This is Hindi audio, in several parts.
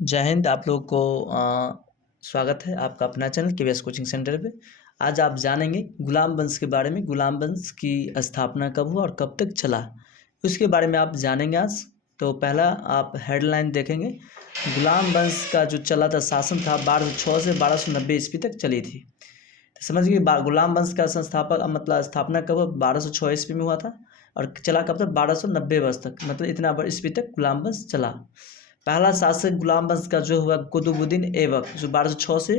जय हिंद। आप लोग को स्वागत है आपका अपना चैनल केवीएस कोचिंग सेंटर पे। आज आप जानेंगे गुलाम वंश के बारे में। गुलाम वंश की स्थापना कब हुआ और कब तक चला, उसके बारे में आप जानेंगे आज। तो पहला आप हेडलाइन देखेंगे। गुलाम वंश का जो चला था शासन था 1206 से 1290 ईस्वी तक चली थी। तो समझिए गुलाम वंश का संस्थापक मतलब स्थापना कब 1206 ईस्वी में हुआ था और चला कब तक 1290 वर्ष तक, मतलब इतना ईस्वी तक गुलाम वंश चला। पहला शासक गुलाम वंश का जो हुआ कुतुबुद्दीन ऐबक, जो 1206 से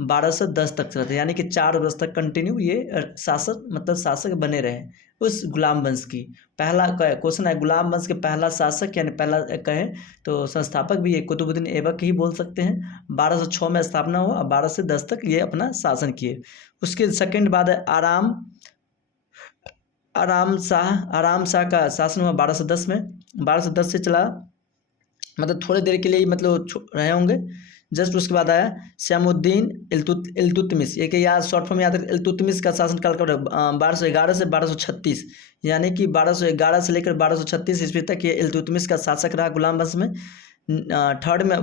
1210 तक चला था, यानी कि 4 वर्ष तक कंटिन्यू ये शासक मतलब शासक बने रहे उस गुलाम वंश की। पहला क्वेश्चन है गुलाम वंश के पहला शासक यानी पहला कहे तो संस्थापक भी ये कुतुबुद्दीन ऐबक ही बोल सकते हैं। 1206 में स्थापना हुआ और 12 से 10 तक ये अपना शासन किए। उसके सेकंड बाद है आराम शाह का शासन हुआ 1210 में। 1210 से चला मतलब थोड़ी देर के लिए मतलब रहे होंगे। जस्ट उसके बाद आया श्यामुद्दीन इल्तुतमिश, एक याद शॉर्ट फॉर्म याद रखें। इल्तुतमिश का शासनकाल कब 1211 से 1236, यानी कि 1211 से लेकर 1236 ईस्वी तक ये इल्तुतमिश का शासक रहा गुलाम वंश में।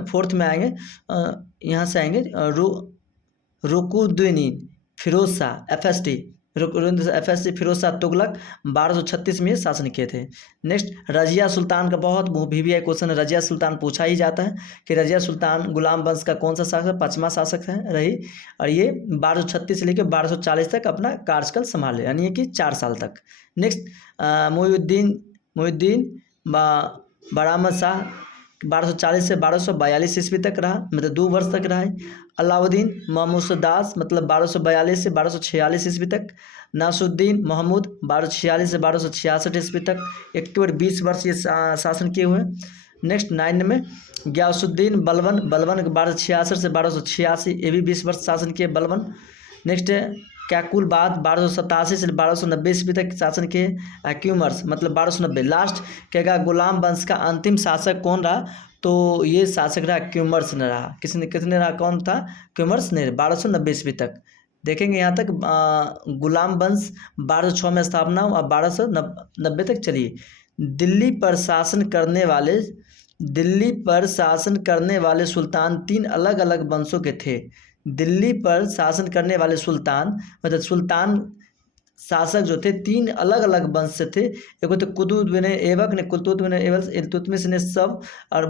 फोर्थ में आएंगे, यहाँ से आएंगे रुकुद्दीन फिरोज शाह FST फिरोज शाह तुगलक 1236 में शासन किए थे। नेक्स्ट रजिया सुल्तान का बहुत VVI क्वेश्चन है। रजिया सुल्तान पूछा ही जाता है कि रजिया सुल्तान गुलाम वंश का कौन सा शासक, 5वां शासक है रही, और ये 1236 से लेकर 1240 तक अपना कार्यकाल संभाले, यानी कि 4 साल तक। नेक्स्ट मोहिउद्दीन बरामद शाह 1240 से 1242 ईस्वी तक रहा, मतलब 2 वर्ष तक रहा है। अलाउद्दीन महमूद दास मतलब 1242 से 1246 ईस्वी तक। नासुद्दीन महमूद 1246 से 1266 ईस्वी तक, एक 20 वर्ष ये शासन किए हुए। नेक्स्ट 9 में गयासुद्दीन बलबन 1266 से 1286, ये भी 20 वर्ष शासन किए बलबन। नेक्स्ट कैकुलबाद 1287 से 1290 ईस्वी तक शासन किए। एक्यूमर्स मतलब 1290 लास्ट कहेगा गुलाम वंश का अंतिम शासक कौन रहा, तो ये शासक रहा क्यूमर्स ने रहा। कितने रहा, कौन था, क्यूमर्स ने 1290 ईस्वी तक। देखेंगे यहाँ तक गुलाम वंश 1206 में स्थापना और 1290 तक चली। दिल्ली पर शासन करने वाले सुल्तान 3 अलग अलग वंशों के थे। दिल्ली पर शासन करने वाले सुल्तान मतलब सुल्तान शासक जो थे 3 अलग अलग वंश से थे। एक तो कुतुबुद्दीन ऐबक ने इल्तुतमिश ने सब, और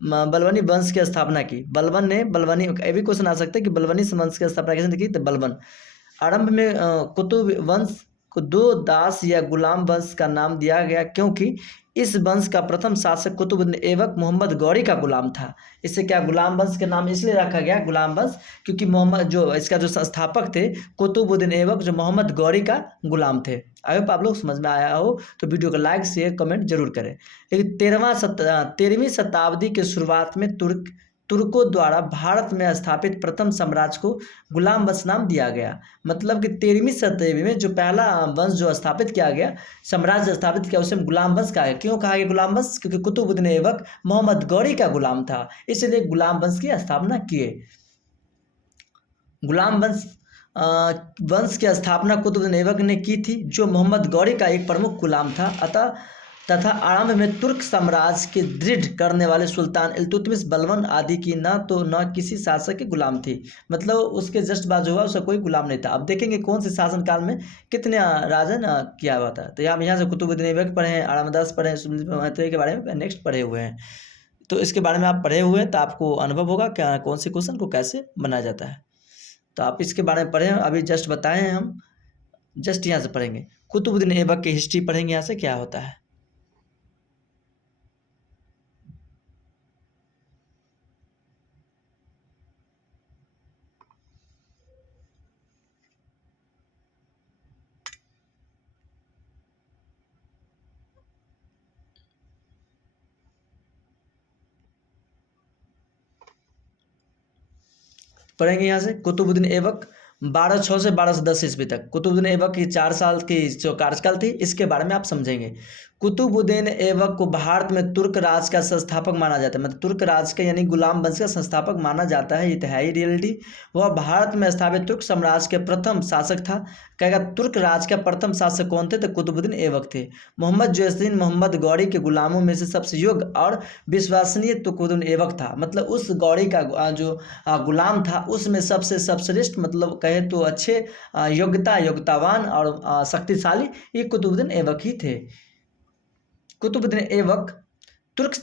बलबनी वंश की स्थापना की। बलबनी ये भी क्वेश्चन आ सकता है कि बलबनी वंश की स्थापना किसने की, तो बलबन। आरंभ में कुतुब वंश को 2 दास या गुलाम वंश का नाम दिया गया, क्योंकि इस वंश का प्रथम शासक कुतुबुद्दीन ऐबक मोहम्मद गौरी का गुलाम था। इससे क्या गुलाम वंश के नाम इसलिए रखा गया गुलाम वंश, क्योंकि मोहम्मद जो इसका जो संस्थापक थे कुतुबुद्दीन ऐबक जो मोहम्मद गौरी का गुलाम थे। आई होप आप लोग समझ में आया हो, तो वीडियो को लाइक शेयर कमेंट जरूर करें। लेकिन 13वीं शताब्दी के शुरुआत में तुर्कों द्वारा भारत में स्थापित प्रथम साम्राज्य को गुलाम वंश नाम दिया गया। मतलब कि 13वीं शताब्दी में जो पहला वंश जो स्थापित किया गया, साम्राज्य स्थापित किया, उसे गुलाम वंश कहा गया। क्यों कहा गया गुलाम वंश, क्योंकि कुतुबुद्दीन ऐबक मोहम्मद गौरी का गुलाम था, इसलिए गुलाम वंश की स्थापना किए। गुलाम वंश की स्थापना कुतुबुद्दीन ऐबक ने की थी, जो मोहम्मद गौरी का एक प्रमुख गुलाम था। तथा आरंभ में तुर्क साम्राज्य के दृढ़ करने वाले सुल्तान इल्तुतमिश बलबन आदि की न किसी शासक के गुलाम थी। मतलब उसके जस्ट बाद जो हुआ उसका कोई गुलाम नहीं था। अब देखेंगे कौन से शासनकाल में कितने राजा न किया हुआ था। तो यहाँ से कुतुबुद्दीन ऐबक पढ़े हैं, आरामदास पढ़े हैं, सुहेलदेव के बारे में नेक्स्ट पढ़े हुए हैं। तो इसके बारे में आप पढ़े हुए हैं तो आपको अनुभव होगा क्या कौन से क्वेश्चन को कैसे बनाया जाता है। तो आप इसके बारे में पढ़े हैं, अभी जस्ट बताए हैं हम। जस्ट यहाँ से पढ़ेंगे कुतुबुद्दीन ऐबक की हिस्ट्री पढ़ेंगे, यहाँ से क्या होता है। पढ़ेंगे यहाँ से कुतुबुद्दीन ऐबक 1206 से 1210 ईस्वी तक। कुतुबुद्दीन ऐबक की 4 साल की जो कार्यकाल थी, इसके बारे में आप समझेंगे। कुतुबुद्दीन ऐबक को भारत में तुर्क राज का संस्थापक माना जाता है, मतलब तुर्क राज का यानी गुलाम वंश का संस्थापक माना जाता है। ये तो है ही रियलिटी। वह भारत में स्थापित तुर्क साम्राज्य के प्रथम शासक था। कहेगा तुर्क राज का प्रथम शासक कौन थे? तो कुतुबुद्दीन ऐबक थे। मोहम्मद जैनुद्दीन मोहम्मद गौरी के गुलामों में से सबसे योग्य और विश्वसनीय तो कुतुबुद्दीन ऐबक था। मतलब उस गौरी का जो गुलाम था उसमें सबसे सर्वश्रेष्ठ, मतलब कहे तो अच्छे योग्यतावान और शक्तिशाली ये कुतुबुद्दीन ऐबक ही थे। कुतुबुद्दीन ऐबक तुर्क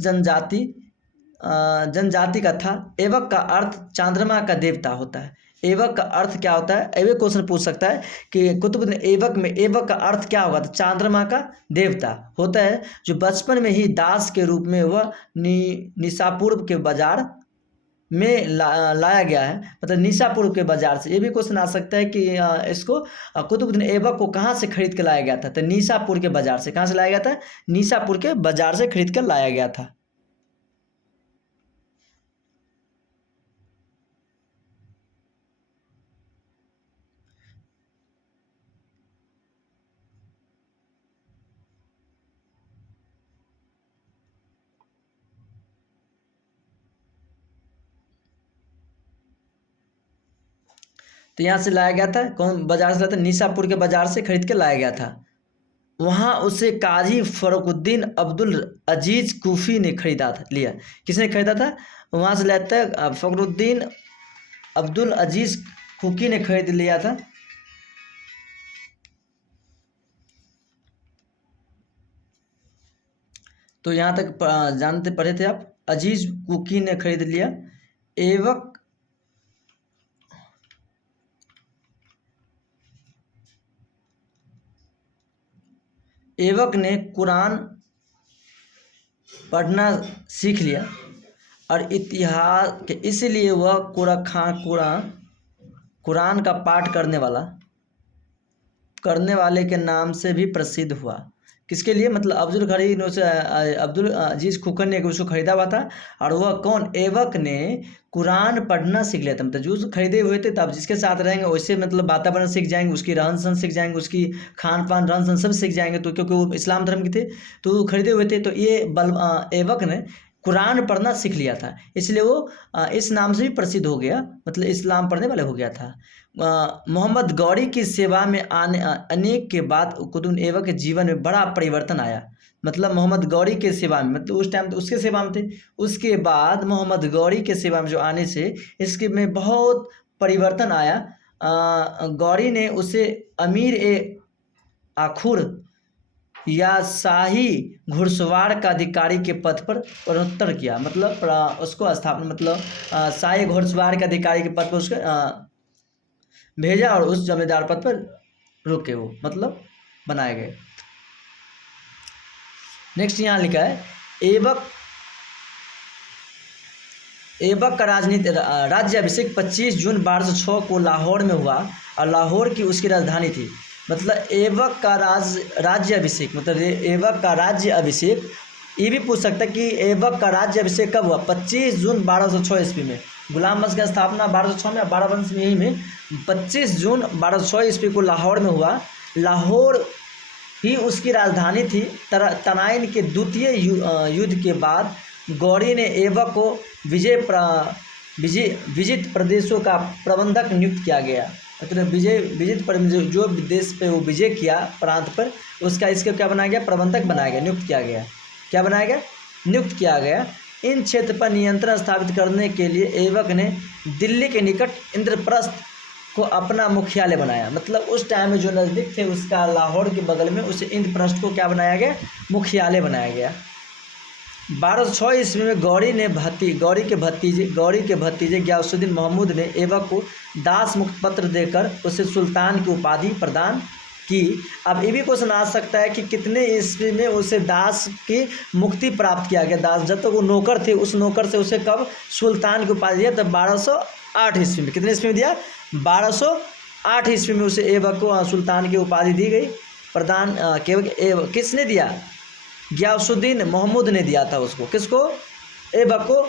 जनजाति का था। ऐबक का अर्थ चंद्रमा का देवता होता है। ऐबक का अर्थ क्या होता है? ऐबक क्वेश्चन पूछ सकता है कि कुतुबुद्दीन ऐबक में ऐबक का अर्थ क्या होगा? तो चंद्रमा का देवता होता है, जो बचपन में ही दास के रूप में वह निशापुर के बाजार में लाया गया है। मतलब निशापुर के बाजार से। ये भी क्वेश्चन आ सकता है कि इसको कुतुबुद्दीन ऐबक को कहाँ से खरीद के लाया गया था? तो निशापुर के बाजार से। कहाँ से लाया गया था? निशापुर के बाजार से खरीद कर लाया गया था। तो यहाँ से लाया गया था। कौन बाजार से लाया था? निशापुर के बाजार से खरीद के लाया गया था। वहाँ उसे काजी फरुखुद्दीन अब्दुल अजीज कूफी ने खरीदा था, लिया। किसने खरीदा था? वहाँ से लाया था फखरुद्दीन अब्दुल अजीज कूफी ने खरीद लिया था। तो यहाँ तक जानते पढ़े थे आप। अजीज कुकी ने खरीद लिया। ऐबक ने कुरान पढ़ना सीख लिया और इतिहास के, इसलिए वह कुरान का पाठ करने वाले के नाम से भी प्रसिद्ध हुआ। किसके लिए? मतलब अब्दुल अजीज खुकन ने उसको खरीदा हुआ था। और वह कौन? ऐबक ने कुरान पढ़ना सीख लिया था। मतलब जो खरीदे हुए थे, तब जिसके साथ रहेंगे वैसे मतलब वातावरण सीख जाएंगे, उसकी रहन सहन सीख जाएंगे, उसकी खान पान रहन सहन सब सीख जाएंगे। तो क्योंकि वो इस्लाम धर्म के थे तो खरीदे हुए थे, तो ये ऐबक ने कुरान पढ़ना सीख लिया था, इसलिए वो इस नाम से भी प्रसिद्ध हो गया, मतलब इस्लाम पढ़ने वाले हो गया था। मोहम्मद गौरी की सेवा में आने के बाद कुतुबुद्दीन ऐबक के जीवन में बड़ा परिवर्तन आया। मतलब मोहम्मद गौरी के सेवा में, मतलब उस टाइम तो उसके सेवा में थे, उसके बाद मोहम्मद गौरी के सेवा में जो आने से इसके में बहुत परिवर्तन आया। गौरी ने उसे अमीर ए आखुर या शाही घुड़सवार का अधिकारी के पद पर प्रोन्नत किया। मतलब उसको स्थापना, मतलब शाही घुड़सवार के अधिकारी के पद पर उसको भेजा और उस जमींदार पद पर रुके, वो मतलब बनाए गए। नेक्स्ट यहाँ लिखा है ऐबक का राज्य अभिषेक 25 जून 1206 को लाहौर में हुआ और लाहौर की उसकी राजधानी थी। मतलब ऐबक का राज्य अभिषेक, मतलब ऐबक का राज्य अभिषेक, ये भी पूछ सकता है कि ऐबक का राज्य अभिषेक कब हुआ? 25 जून 1206 ईस्वी में। गुलाम वंश की स्थापना 1206 में, 12 वंश में यही में 25 जून 1206 ईस्वी को लाहौर में हुआ। लाहौर ही उसकी राजधानी थी। तनाइन के द्वितीय युद्ध के बाद गौरी ने ऐबक को विजित प्रदेशों का प्रबंधक नियुक्त किया गया। मतलब विजित जो देश पे वो विजय किया प्रांत पर, उसका इसके क्या बनाया गया? प्रबंधक बनाया गया, नियुक्त किया गया। क्या बनाया गया? नियुक्त किया गया। इन क्षेत्र पर नियंत्रण स्थापित करने के लिए ऐबक ने दिल्ली के निकट इंद्रप्रस्थ को अपना मुख्यालय बनाया। मतलब उस टाइम में जो नज़दीक थे उसका लाहौर के बगल में उसे इंद्रप्रस्थ को क्या बनाया गया? मुख्यालय बनाया गया। 1206 ईस्वी में गौरी के भतीजे गियासुद्दीन महमूद ने ऐबक को दास मुक्त पत्र देकर उसे सुल्तान की उपाधि प्रदान की। अब ये भी क्वेश्चन आ सकता है कि कितने ईस्वी में उसे दास की मुक्ति प्राप्त किया गया? दास जब तक वो नौकर थे, उस नौकर से उसे कब सुल्तान की उपाधि दिया? तब 1208 ईस्वी में। कितने ईस्वी में दिया? 1208 ईस्वी में उसे ऐबक को सुल्तान की उपाधि दी गई, प्रदान। किसने दिया? गियासुद्दीन महमूद ने दिया था उसको। किसको? ऐबक को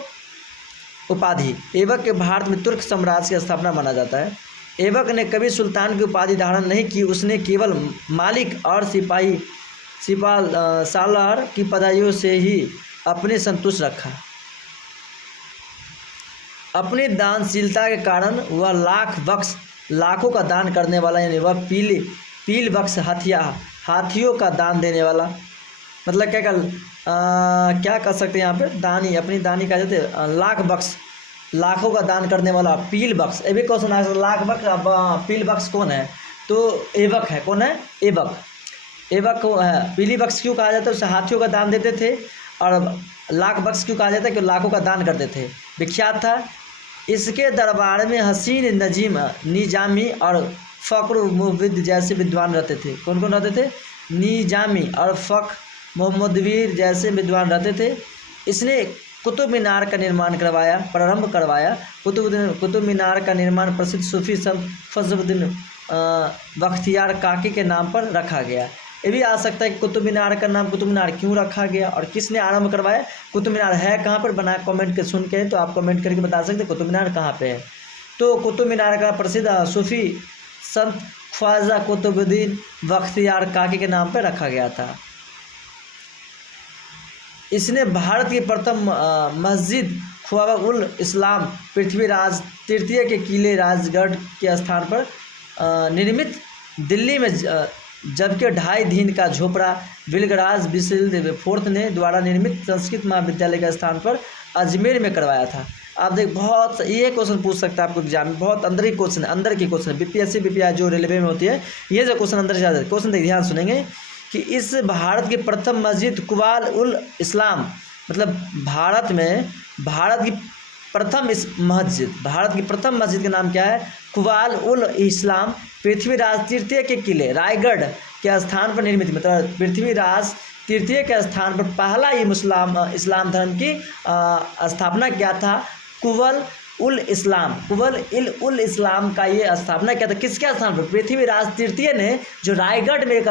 उपाधि। ऐबक के भारत में तुर्क साम्राज्य की स्थापना माना जाता है। ऐबक ने कभी सुल्तान की उपाधि धारण नहीं की, उसने केवल मालिक और सालार की पदाइयों से ही अपने संतुष्ट रखा। अपनी दानशीलता के कारण वह लाखों का दान करने वाला, यानी वह पील बख्श हाथियों का दान देने वाला, मतलब क्या कर सकते हैं यहाँ पे, दानी, अपनी दानी कहा जाते हैं, लाखों का दान करने वाला पील बख्श। ये भी क्वेश्चन आया, लाख बख्श, अब पील बख्श कौन है, तो एवक है। कौन है? एवक को है। पीली बख्श क्यों कहा जाता है? उससे हाथियों का दान देते थे। और लाख बख्श क्यों कहा जाता है? कि लाखों का दान करते थे, विख्यात था। इसके दरबार में हसीन निजामी और फ़ख्र मुहम्मद जैसे विद्वान रहते थे। कौन कौन रहते थे? निजामी और फ़ख्र मोहम्मदवीर जैसे विद्वान रहते थे। इसने कुतुब मीनार का निर्माण प्रारंभ करवाया। कुतुब मीनार का निर्माण प्रसिद्ध सूफी संत फजलुद्दीन बख्तियार काकी के नाम पर रखा गया। ये भी आ सकता है कि कुतुब मीनार का नाम कुतुब मीनार क्यों रखा गया और किसने आरंभ करवाया। कुतुब मीनार है कहाँ पर बना, कमेंट के सुन के तो आप कमेंट करके बता सकते हैं कुतुब मीनार कहाँ पे है। तो कुतुब मीनार का प्रसिद्ध सूफी संत ख्वाजा कुतुबुद्दीन बख्तियार काकी के नाम पर रखा गया था। इसने भारत की प्रथम मस्जिद ख्वाजा उल इस्लाम पृथ्वीराज तृतीय के किले राजगढ़ के स्थान पर निर्मित दिल्ली में, जबकि 2.5 दिन का झोपड़ा बिलगराज बिस्ल फोर्थ ने द्वारा निर्मित संस्कृत महाविद्यालय के स्थान पर अजमेर में करवाया था। आप देख, बहुत ये क्वेश्चन पूछ सकता है आपको एग्जाम में, बहुत अंदर की क्वेश्चन है। बीपीएससी बीपीआई जो रेलवे में होती है, ये जो क्वेश्चन अंदर से ज़्यादा क्वेश्चन देख ध्यान सुनेंगे कि इस भारत की प्रथम मस्जिद कुवाल उल इस्लाम, मतलब भारत की प्रथम मस्जिद का नाम क्या है? कुवाल उल इस्लाम पृथ्वीराज तृतीय के किले रायगढ़ के स्थान पर निर्मित, मतलब पृथ्वीराज तृतीय के स्थान पर पहला ये इस्लाम धर्म की स्थापना किया था। कुवल उल इस्लाम का ये स्थापना किया था किसके स्थान पर? पृथ्वीराज तृतीय ने जो रायगढ़ में एक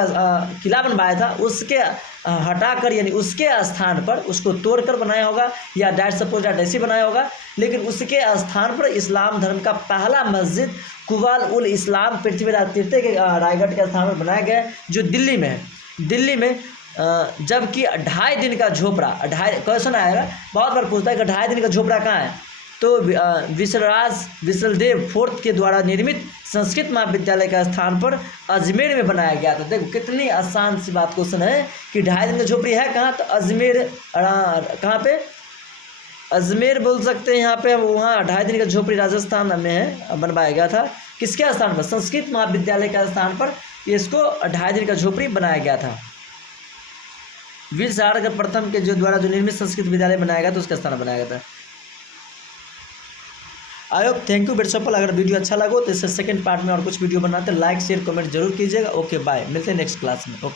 किला बनवाया था उसके हटाकर, यानी उसके स्थान पर उसको तोड़कर बनाया होगा या सपोज ऐसे बनाया होगा, लेकिन उसके स्थान पर इस्लाम धर्म का पहला मस्जिद कुवाल उल इस्लाम पृथ्वीराज तृतीय के रायगढ़ के स्थान पर बनाया गया, जो दिल्ली में है। दिल्ली में जबकि 2.5 दिन का झोपड़ा, क्वेश्चन आएगा बहुत बार पूछता है कि 2.5 दिन का झोपड़ा कहाँ है, तो विसलदेव फोर्थ के द्वारा निर्मित संस्कृत महाविद्यालय का स्थान पर अजमेर में बनाया गया था। देखो कितनी आसान सी बात क्वेश्चन है कि 2.5 दिन का झोपड़ी है कहाँ, तो अजमेर, कहाँ पे? अजमेर बोल सकते हैं यहाँ पे। वहाँ 2.5 दिन का झोपड़ी राजस्थान में है, बनवाया गया था। किसके स्थान पर? संस्कृत महाविद्यालय का स्थान पर इसको 2.5 दिन का झोपड़ी बनाया गया था। वीर सावरकर प्रथम के द्वारा जो निर्मित संस्कृत विद्यालय बनाया गया था उसका स्थान बनाया गया था। आई होप, थैंक यू बेटसपल। अगर वीडियो अच्छा लगा तो इससे सेकंड पार्ट में और कुछ वीडियो बनाते, लाइक शेयर कमेंट जरूर कीजिएगा। ओके बाय, मिलते हैं नेक्स्ट क्लास में। ओके।